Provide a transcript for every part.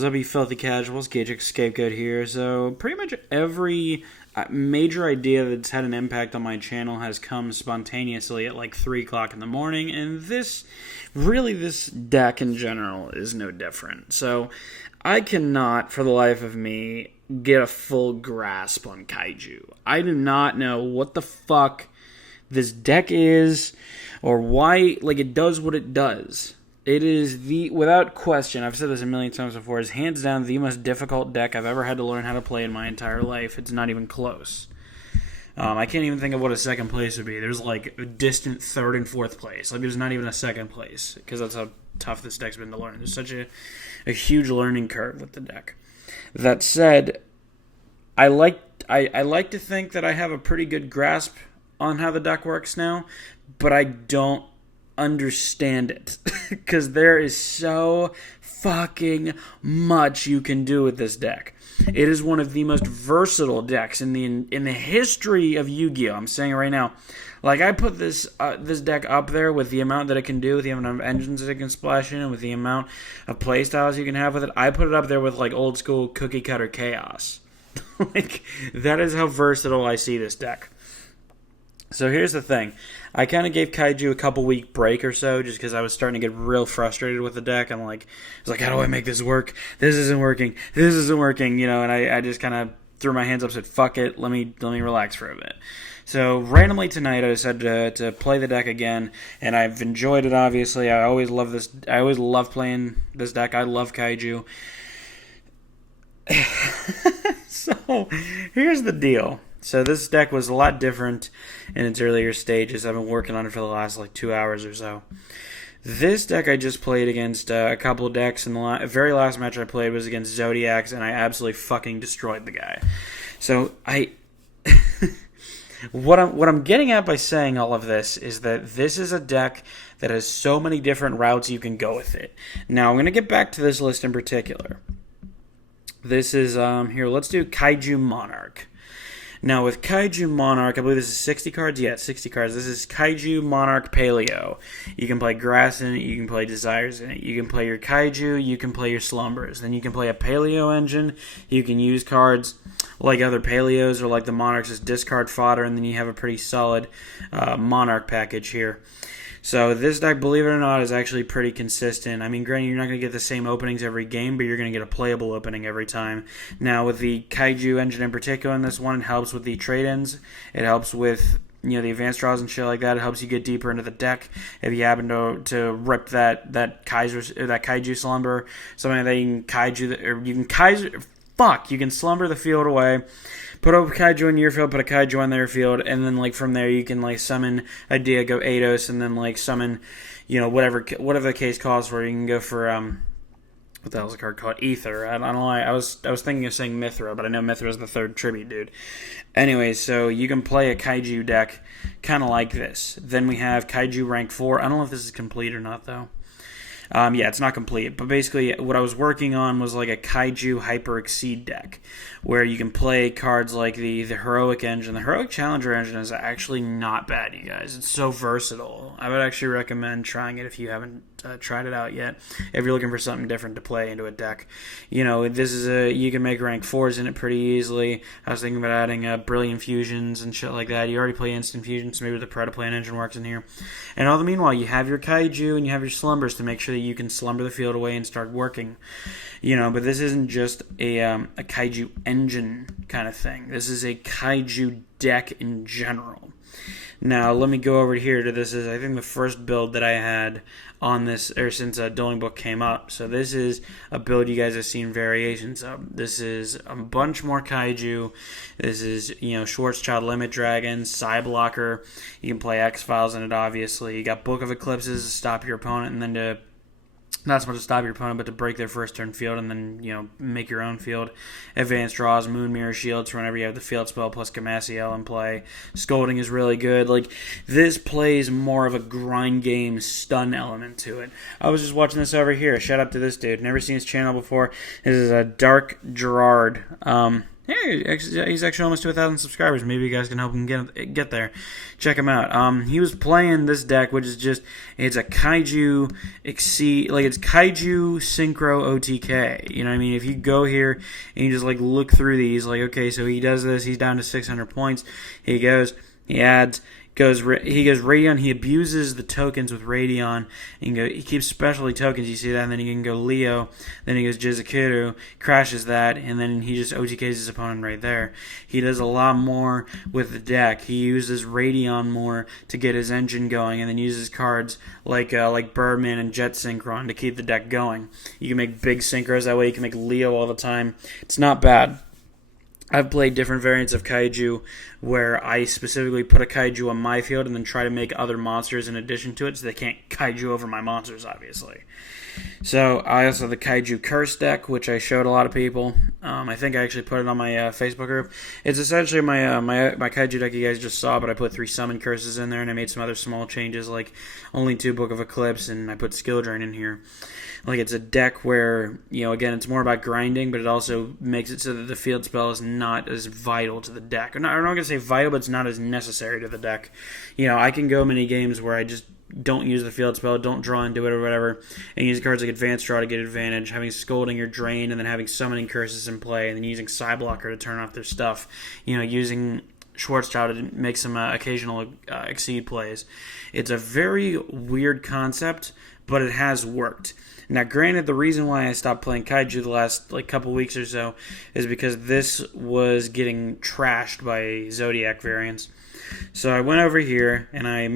What's up, you filthy casuals? Gage Scapegoat here. So, pretty much every major idea that's had an impact on my channel has come spontaneously at like 3 o'clock in the morning, and this deck in general is no different. So, I cannot, for the life of me, get a full grasp on Kaiju. I do not know what the fuck this deck is, or why, it does what it does. It is without question, I've said this a million times before, is hands down the most difficult deck I've ever had to learn how to play in my entire life. It's not even close. I can't even think of what a second place would be. There's a distant third and fourth place. There's not even a second place, because that's how tough this deck's been to learn. There's such a huge learning curve with the deck. That said, I like to think that I have a pretty good grasp on how the deck works now, but I don't understand it because there is so fucking much you can do with this deck. It is one of the most versatile decks in the history of Yu-Gi-Oh! I'm saying it right now. I put this deck up there with the amount that it can do, with the amount of engines that it can splash in, and with the amount of playstyles you can have with it. I put it up there with old school cookie cutter chaos. That is how versatile I see this deck. So here's the thing. I kind of gave Kaiju a couple week break or so just because I was starting to get real frustrated with the deck. I was like, how do I make this work? This isn't working. And I just kind of threw my hands up and said, fuck it, let me relax for a bit. So randomly tonight I decided to play the deck again, and I've enjoyed it, obviously. I always love playing this deck. I love Kaiju. So here's the deal. So this deck was a lot different in its earlier stages. I've been working on it for the last 2 hours or so. This deck I just played against a couple of decks, and the very last match I played was against Zodiacs, and I absolutely fucking destroyed the guy. So what I'm getting at by saying all of this is that this is a deck that has so many different routes you can go with it. Now I'm going to get back to this list in particular. This is here. Let's do Kaiju Monarch. Now, with Kaiju Monarch, I believe this is 60 cards? Yeah, 60 cards. This is Kaiju Monarch Paleo. You can play Grass in it, you can play Desires in it. You can play your Kaiju, you can play your Slumbers. Then you can play a Paleo engine. You can use cards like other Paleos or like the Monarchs as discard fodder, and then you have a pretty solid Monarch package here. So this deck, believe it or not, is actually pretty consistent. I mean, granted, you're not going to get the same openings every game, but you're going to get a playable opening every time. Now, with the Kaiju engine in particular in this one, it helps with the trade-ins. It helps with the advanced draws and shit like that. It helps you get deeper into the deck. If you happen to rip that Kaiju Slumber, something like that, you can slumber the field away. Put a Kaiju in your field, put a Kaiju on their field, and then from there you can summon a Diego Eidos, and then summon, whatever the case calls for. You can go for what the hell's the card called? Ether. I don't know why. I was thinking of saying Mithra, but I know Mithra is the third tribute dude. Anyway, so you can play a Kaiju deck kind of like this. Then we have Kaiju rank 4. I don't know if this is complete or not though. Yeah, it's not complete, but basically what I was working on was a Kaiju Hyper Exceed deck, where you can play cards like the Heroic engine. The Heroic Challenger engine is actually not bad, you guys. It's so versatile. I would actually recommend trying it if you haven't tried it out yet, if you're looking for something different to play into a deck. This is you can make rank 4s in it pretty easily. I was thinking about adding Brilliant Fusions and shit like that. You already play Instant Fusion, so maybe the Predaplan engine works in here. And all the meanwhile, you have your Kaiju and you have your Slumbers to make sure that you can slumber the field away and start working. But this isn't just a Kaiju engine kind of thing. This is a Kaiju deck in general. Now, let me go over here to this. Is I think the first build that I had on this, or since Dueling Book came up. So this is a build you guys have seen variations of. This is a bunch more Kaiju. This is, Schwarzschild Limit Dragon, Psyblocker. You can play X-Files in it, obviously. You got Book of Eclipses to stop your opponent, and then to not so much to stop your opponent, but to break their first turn field and then, make your own field. Advanced draws, Moon Mirror Shields for whenever you have the field spell plus Gamasiel in play. Scolding is really good. This plays more of a grind game stun element to it. I was just watching this over here. Shout out to this dude. Never seen his channel before. This is a Dark Gerard. Hey, he's actually almost to 1,000 subscribers. Maybe you guys can help him get there. Check him out. He was playing this deck, which is just, it's a Kaiju Exceed, like it's Kaiju Synchro OTK. You know what I mean? If you go here and you just like look through these, like, okay, so he does this, he's down to 600 points. He adds, he goes Radion. He abuses the tokens with Radion. He keeps specialty tokens. You see that, and then he can go Leo. Then he goes Jizukiru, crashes that, and then he just OTKs his opponent right there. He does a lot more with the deck. He uses Radion more to get his engine going, and then uses cards like Birdman and Jet Synchron to keep the deck going. You can make big synchros that way. You can make Leo all the time. It's not bad. I've played different variants of Kaiju where I specifically put a Kaiju on my field and then try to make other monsters in addition to it so they can't Kaiju over my monsters, obviously. So I also have the Kaiju Curse deck, which I showed a lot of people. I think I actually put it on my Facebook group. It's essentially my Kaiju deck you guys just saw, but I put 3 Summon Curses in there, and I made some other small changes, like only 2 Book of Eclipse, and I put Skill Drain in here. Like, it's a deck where, you know, again, it's more about grinding, but it also makes it so that the field spell is not as vital to the deck. I'm not going to say vital, but it's not as necessary to the deck. You know, I can go many games where I just don't use the field spell, don't draw into it or whatever, and use cards like Advanced Draw to get advantage, having Scolding or Drain, and then having Summoning Curses in play, and then using Psyblocker to turn off their stuff. You know, using Schwarzschild to make some occasional Exceed plays. It's a very weird concept, but it has worked. Now, granted, the reason why I stopped playing Kaiju the last couple weeks or so is because this was getting trashed by Zodiac variants. So I went over here and I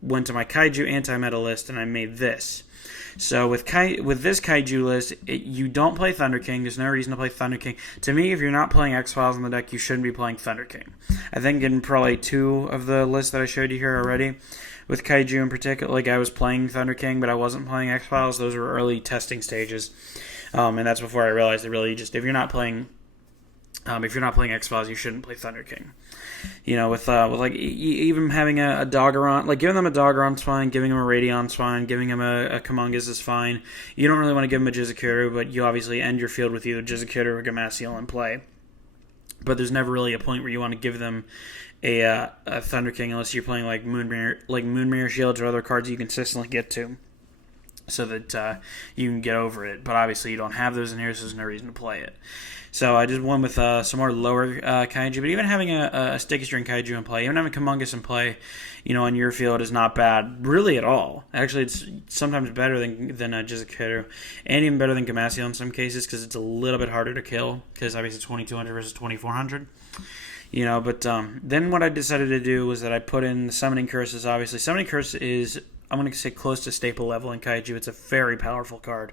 went to my Kaiju anti-meta list and I made this. So with this Kaiju list, you don't play Thunder King. There's no reason to play Thunder King. To me, if you're not playing X-Files on the deck, you shouldn't be playing Thunder King. I think in probably 2 of the lists that I showed you here already, with Kaiju in particular, like I was playing Thunder King, but I wasn't playing X-Files. Those were early testing stages, and that's before I realized that really just if you're not playing X-Files, you shouldn't play Thunder King. You know, with like even having a Doggeron, like giving them a Doggeron's fine, giving them a Radion's fine, giving them a Kamungus is fine. You don't really want to give them a Jizukiru, but you obviously end your field with either Jizukiru or Gamasiel in play. But there's never really a point where you want to give them a Thunder King unless you're playing like Moonmirror Shields or other cards you consistently get to, so that you can get over it. But obviously you don't have those in here, so there's no reason to play it. So I just went with some more lower Kaiju, but even having a Sticky String Kaiju in play, even having Kamungus in play, you know, on your field is not bad, really at all. Actually, it's sometimes better than Jizukiru, and even better than Gamasiel in some cases, because it's a little bit harder to kill, because obviously 2200 versus 2400. You know, but then what I decided to do was that I put in the Summoning Curses, obviously. Summoning Curse is, I'm going to say, close to staple level in Kaiju. It's a very powerful card.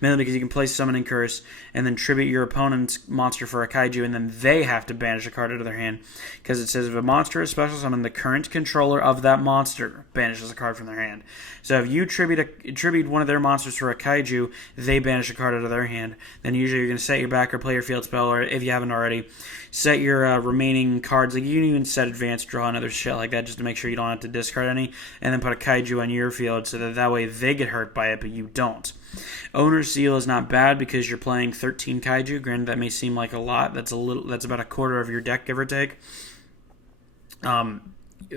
Mainly because you can play Summoning Curse and then tribute your opponent's monster for a Kaiju, and then they have to banish a card out of their hand. Because it says if a monster is special summoned, the current controller of that monster banishes a card from their hand. So if you tribute one of their monsters for a Kaiju, they banish a card out of their hand. Then usually you're going to set your back or play your field spell, or if you haven't already, set your remaining cards. Like, you can even set Advanced Draw and other shit like that just to make sure you don't have to discard any, and then put a Kaiju on your field so that way they get hurt by it, but you don't. Owner's Seal is not bad because you're playing 13 Kaiju. Granted, that may seem like a lot. That's about a quarter of your deck, give or take.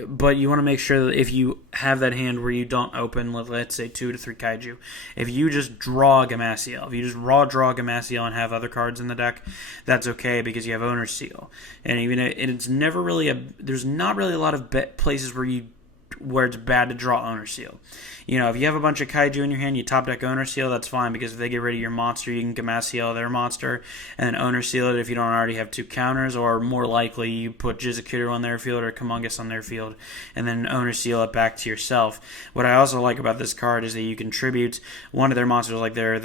But you want to make sure that if you have that hand where you don't open, let's say 2 to 3 Kaiju, if you just draw Gamasiel, if you just draw Gamasiel and have other cards in the deck, that's okay because you have Owner's Seal. And even it's never really there's not really a lot of places where it's bad to draw Owner's Seal. You know, if you have a bunch of Kaiju in your hand, you top deck Owner's Seal, that's fine, because if they get rid of your monster, you can Gamasiel their monster, and then Owner's Seal it if you don't already have 2 counters, or more likely, you put Jizukiru on their field or Kamungus on their field, and then Owner's Seal it back to yourself. What I also like about this card is that you can tribute one of their monsters, like their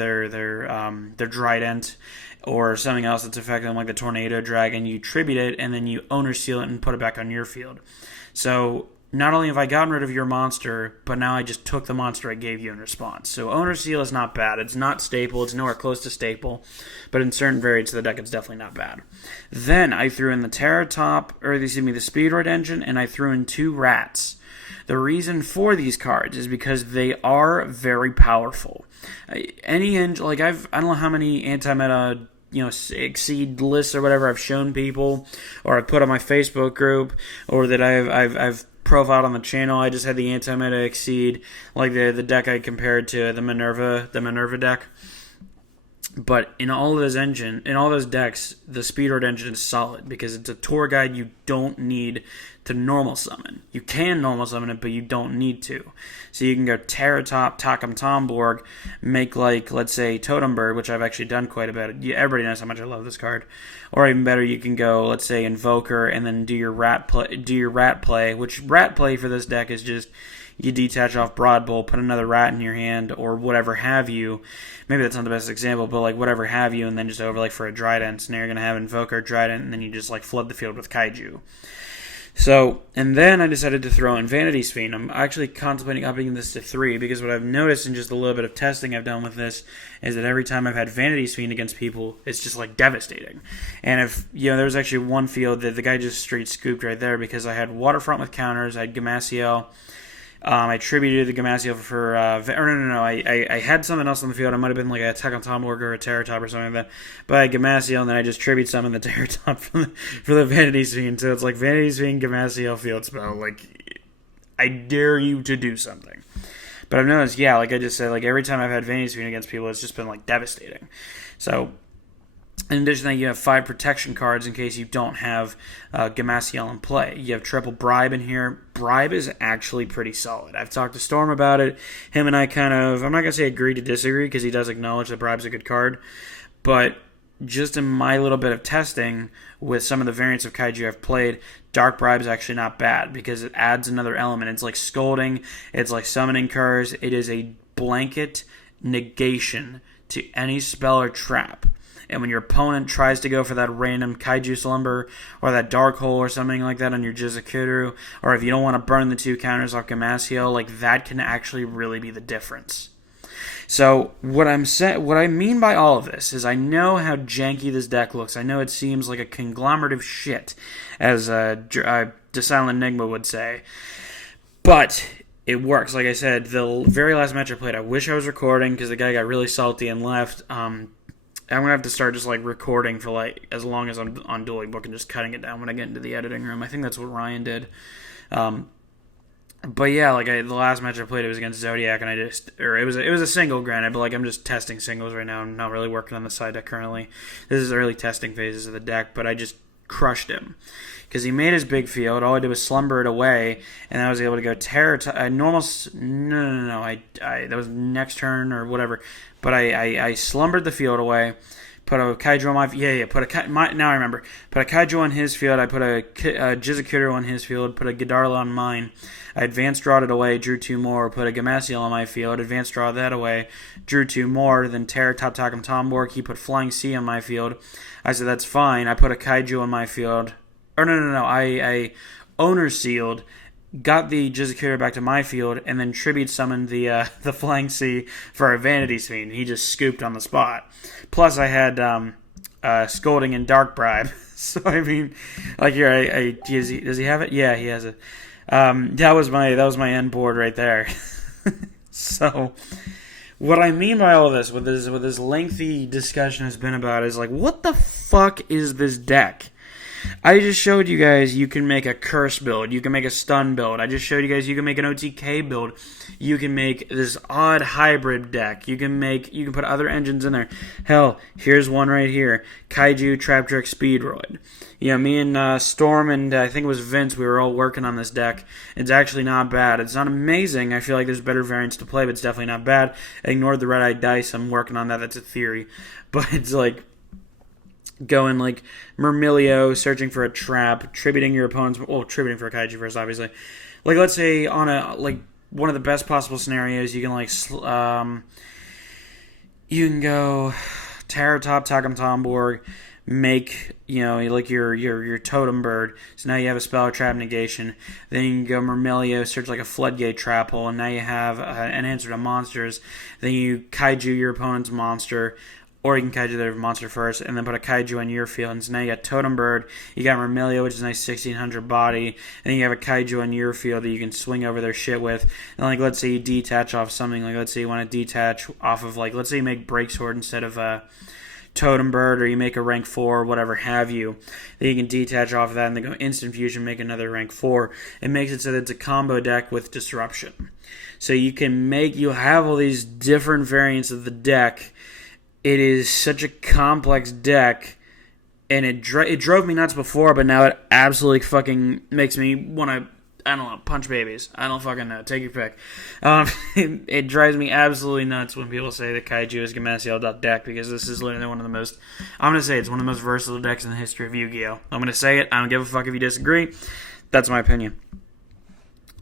Trident, or something else that's affecting them, like the Tornado Dragon. You tribute it, and then you Owner's Seal it and put it back on your field. So not only have I gotten rid of your monster, but now I just took the monster I gave you in response. So Owner's Seal is not bad. It's not staple. It's nowhere close to staple. But in certain variants of the deck, it's definitely not bad. Then I threw in the the Speedroid Engine, and I threw in 2 Rats. The reason for these cards is because they are very powerful. Any engine, like I don't know how many anti-meta exceed lists or whatever I've shown people, or I've put on my Facebook group, or that I've profiled on the channel. I just had the anti-meta exceed, like the deck I compared to the Minerva deck. But in all those decks, the Speedroid engine is solid because it's a tour guide you don't need to normal summon. You can normal summon it, but you don't need to. So you can go Terratop, Takam Tomborg, make let's say Totem Bird, which I've actually done quite a bit. Everybody knows how much I love this card. Or even better, you can go, let's say, Invoker, and then do your rat play, which rat play for this deck is just you detach off Broad Bowl, put another rat in your hand, or whatever have you. Maybe that's not the best example, but whatever have you, and then just overlay for a Trident. So now you're going to have Invoker, Trident, and then you just flood the field with Kaiju. So, and then I decided to throw in Vanity's Fiend. I'm actually contemplating upping this to 3, because what I've noticed in just a little bit of testing I've done with this is that every time I've had Vanity's Fiend against people, it's just devastating. And if, there was actually one field that the guy just straight scooped right there, because I had Waterfront with counters, I had Gamasiel. I tributed the Gamasiel for, I had something else on the field. It might have been a Attack on Tomborg or a Terratop or something like that. But I had Gamasiel, and then I just tribute summon the Terratop for the Vanity's Fiend. So it's Vanity's Fiend, Gamasiel, field spell. I dare you to do something. But I've noticed, like I just said, every time I've had Vanity's Fiend against people, it's just been, devastating. So, in addition to that, you have 5 protection cards in case you don't have Gamasiel in play. You have triple Bribe in here. Bribe is actually pretty solid. I've talked to Storm about it. Him and I I'm not going to say agree to disagree, because he does acknowledge that Bribe's a good card. But just in my little bit of testing with some of the variants of Kaiju I've played, Dark Bribe is actually not bad, because it adds another element. It's like Scolding. It's like Summoning Curse. It is a blanket negation to any spell or trap. And when your opponent tries to go for that random Kaiju Slumber or that Dark Hole or something like that on your Jizakuru, or if you don't want to burn the 2 counters off Gamasiel, that can actually really be the difference. So what I mean by all of this is I know how janky this deck looks. I know it seems like a conglomerate of shit, as Silent Enigma would say. But it works. Like I said, the very last match I played, I wish I was recording because the guy got really salty and left. I'm going to have to start just recording for as long as I'm on Dueling Book and just cutting it down when I get into the editing room. I think that's what Ryan did. But yeah, the last match I played, it was against Zodiac, and it was a single, granted, but I'm just testing singles right now. I'm not really working on the side deck currently. This is early testing phases of the deck, but I just crushed him. Because he made his big field, all I did was slumber it away, and I was able to go that was next turn or whatever, but I slumbered the field away, put a Kaiju on now I remember, put a Kaiju on his field, I put a Jizakuru on his field, put a Goulding on mine, I advanced drawed it away, drew 2 more, put a Gamasiel on my field, advanced draw that away, drew 2 more, then Terratop Takam Tomborg, he put Flying Sea on my field. I said, that's fine. I put a Kaiju on my field. I owner sealed, got the Jizakuru back to my field, and then tribute summoned the Flying Sea for a Vanity's Fiend. He just scooped on the spot. Plus, I had Scolding and Dark Bribe. So I mean, here, does he have it? Yeah, he has it. That was my end board right there. So, what I mean by all this, what this lengthy discussion has been about, is what the fuck is this deck? I just showed you guys you can make a curse build, you can make a stun build. I just showed you guys you can make an OTK build. You can make this odd hybrid deck. You can put other engines in there. Hell, here's one right here. Kaiju Traptrick Speedroid. Me and Storm and I think it was Vince, we were all working on this deck. It's actually not bad. It's not amazing. I feel like there's better variants to play, but it's definitely not bad. I ignored the red-eyed dice. I'm working on that. That's a theory. But it's going Murmilio, searching for a trap, tributing your opponent's... Well, tributing for a Kaiju first, obviously. Let's say on a... one of the best possible scenarios, you can, you can go Terratop, Takam Tomborg, make, your Totem Bird. So now you have a spell trap negation. Then you can go Murmilio, search a floodgate trap hole, and now you have an answer to monsters. Then you Kaiju your opponent's monster, or you can Kaiju their monster first, and then put a Kaiju on your field. And so now you got Totem Bird, you got Murmilio, which is a nice 1600 body, and then you have a Kaiju on your field that you can swing over their shit with. And let's say you detach off something, let's say you want to detach off of, let's say you make Break Sword instead of Totem Bird, or you make a rank 4, whatever have you. Then you can detach off of that and then go Instant Fusion, make another rank 4. It makes it so that it's a combo deck with Disruption. So you'll have all these different variants of the deck. It is such a complex deck, and it drove me nuts before, but now it absolutely fucking makes me want to, I don't know, punch babies. I don't fucking know. Take your pick. It drives me absolutely nuts when people say that Kaiju is Gamasiel deck, because this is literally one of the most, I'm going to say it's one of the most versatile decks in the history of Yu-Gi-Oh! I'm going to say it. I don't give a fuck if you disagree. That's my opinion.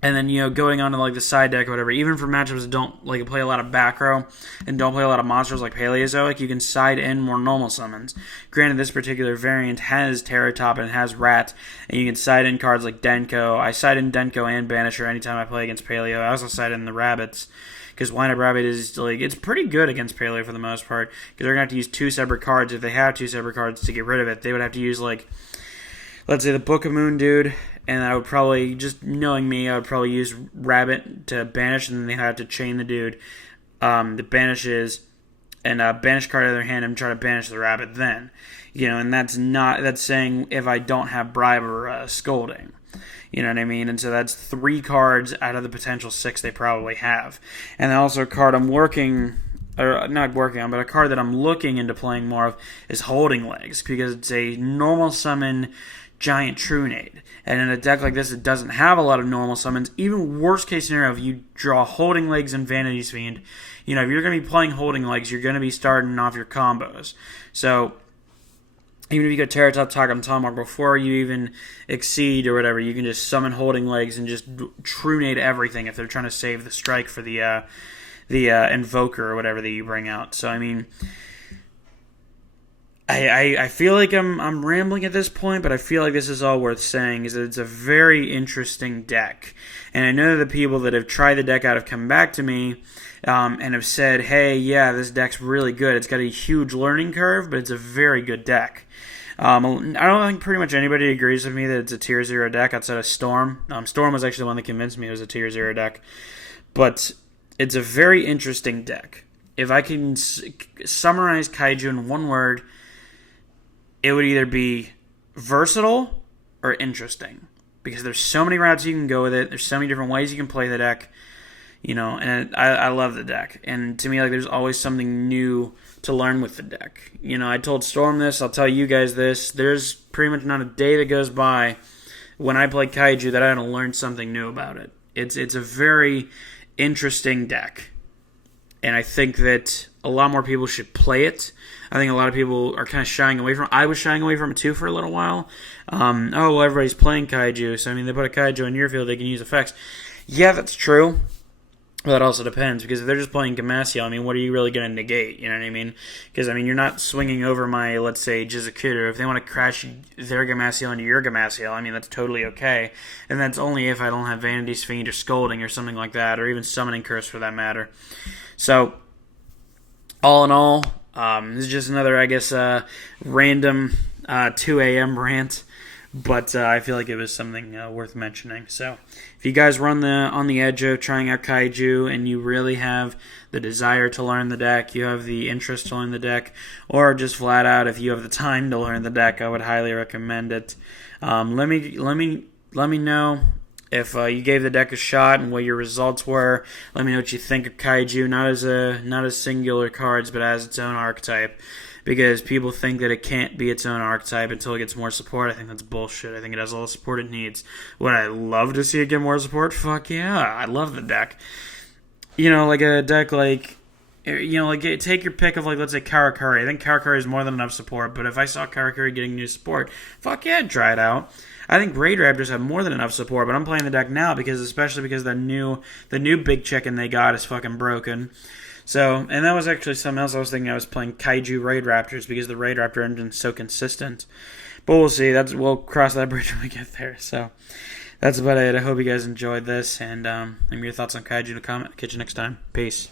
And then, going on to, like, the side deck or whatever, even for matchups that don't, like, play a lot of back row and don't play a lot of monsters like Paleozoic, you can side in more normal summons. Granted, this particular variant has Terratop and it has Rat, and you can side in cards like Denko. I side in Denko and Banisher anytime I play against Paleo. I also side in the Rabbits, because Wind-Up Rabbit is, like, it's pretty good against Paleo for the most part, because they're going to have to use 2 separate cards. If they have 2 separate cards to get rid of it, they would have to use, like, let's say the Book of Moon dude, and I would probably, just knowing me, I would probably use Rabbit to banish, and then they have to chain the dude that banishes, and banish card out of their hand and try to banish the Rabbit then. And that's saying if I don't have Bribe or Scolding. You know what I mean? And so that's 3 cards out of the potential 6 they probably have. And then also a card I'm working, or not working on, but a card that I'm looking into playing more of is Holding Legs, because it's a normal summon giant Trunade. And in a deck like this, it doesn't have a lot of normal summons. Even worst case scenario, if you draw Holding Legs and Vanity's Fiend, if you're going to be playing Holding Legs, you're going to be starting off your combos. So even if you go Terratop, Takam, Tomahawk before you even exceed or whatever, you can just summon Holding Legs and just Trunade everything if they're trying to save the strike for the Invoker or whatever that you bring out. So, I mean, I feel like I'm rambling at this point, but I feel like this is all worth saying, is that it's a very interesting deck. And I know that the people that have tried the deck out have come back to me and have said, hey, yeah, this deck's really good. It's got a huge learning curve, but it's a very good deck. I don't think pretty much anybody agrees with me that it's a tier 0 deck outside of Storm. Storm was actually the one that convinced me it was a tier 0 deck. But it's a very interesting deck. If I can summarize Kaiju in one word, it would either be versatile or interesting, because there's so many routes you can go with it. There's so many different ways you can play the deck, and I love the deck. And to me, like, there's always something new to learn with the deck. I told Storm this, I'll tell you guys this. There's pretty much not a day that goes by when I play Kaiju that I don't learn something new about it. It's a very interesting deck, and I think that a lot more people should play it. I think a lot of people are kind of shying away from it. I was shying away from it too for a little while. Everybody's playing Kaiju, so they put a Kaiju in your field, they can use effects. Yeah, that's true. Well, that also depends, because if they're just playing Gamasiel, what are you really going to negate? You know what I mean? Because, you're not swinging over my, let's say, Jizukudo. If they want to crash their Gamasiel into your Gamasiel, that's totally okay. And that's only if I don't have Vanity's Fiend or Scolding or something like that, or even Summoning Curse for that matter. So, all in all, this is just another, I guess, random 2 a.m. rant. But I feel like it was something worth mentioning. So, if you guys were on the edge of trying out Kaiju, and you really have the desire to learn the deck, you have the interest to learn the deck, or just flat out, if you have the time to learn the deck, I would highly recommend it. Let me know if you gave the deck a shot and what your results were. Let me know what you think of Kaiju, not as singular cards, but as its own archetype. Because people think that it can't be its own archetype until it gets more support. I think that's bullshit. I think it has all the support it needs. Would I love to see it get more support? Fuck yeah. I love the deck. Like a deck like, take your pick of, like, let's say Karakuri. I think Karakuri is more than enough support, but if I saw Karakuri getting new support, fuck yeah, I'd try it out. I think Raid Raptors have more than enough support, but I'm playing the deck now especially because the new big chicken they got is fucking broken. So, and that was actually something else I was thinking. I was playing Kaiju Raid Raptors because the Raid Raptor engine is so consistent. But we'll see. We'll cross that bridge when we get there. So, that's about it. I hope you guys enjoyed this, and leave me your thoughts on Kaiju in a comment. Catch you next time. Peace.